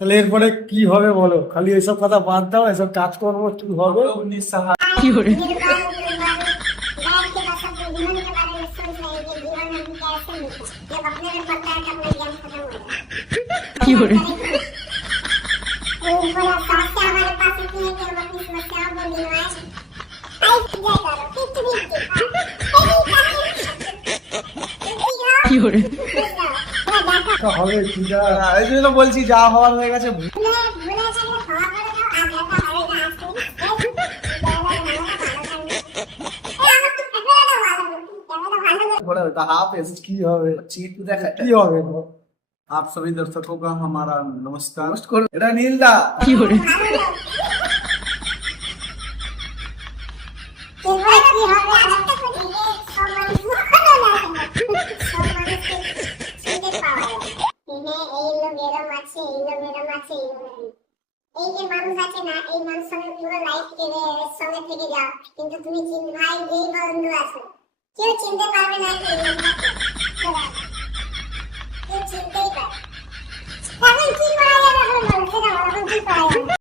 তাহলে এরপরে কি হবে বলো? খালি এসব কথা বাদ দাও, এসব কাজকর্ম কি হবে? কি করে কি করে কি করে তা হবে কি যা, এই জন্য বলছি যা হওয়ার হয়ে গেছে। आप इस কি হবে? चीट देखा কি হবে? आप सभी दर्शकों का हमारा नमस्कार। এটা নীলদা কি করে এই যে মানুষ আছে না, এই মানুষ সঙ্গে পুরো লাইফ কেটে এর সঙ্গে থেকে যাও, কিন্তু তুমি ভাই যেই বন্ধু আছে কেউ চিনতে পারবে না যে এই বন্ধুটাকে। কেউ চিনতেই পারবে। এখন কি করা যাবে এখন বলো, সেটা বলো, এখন কি করা যাবে?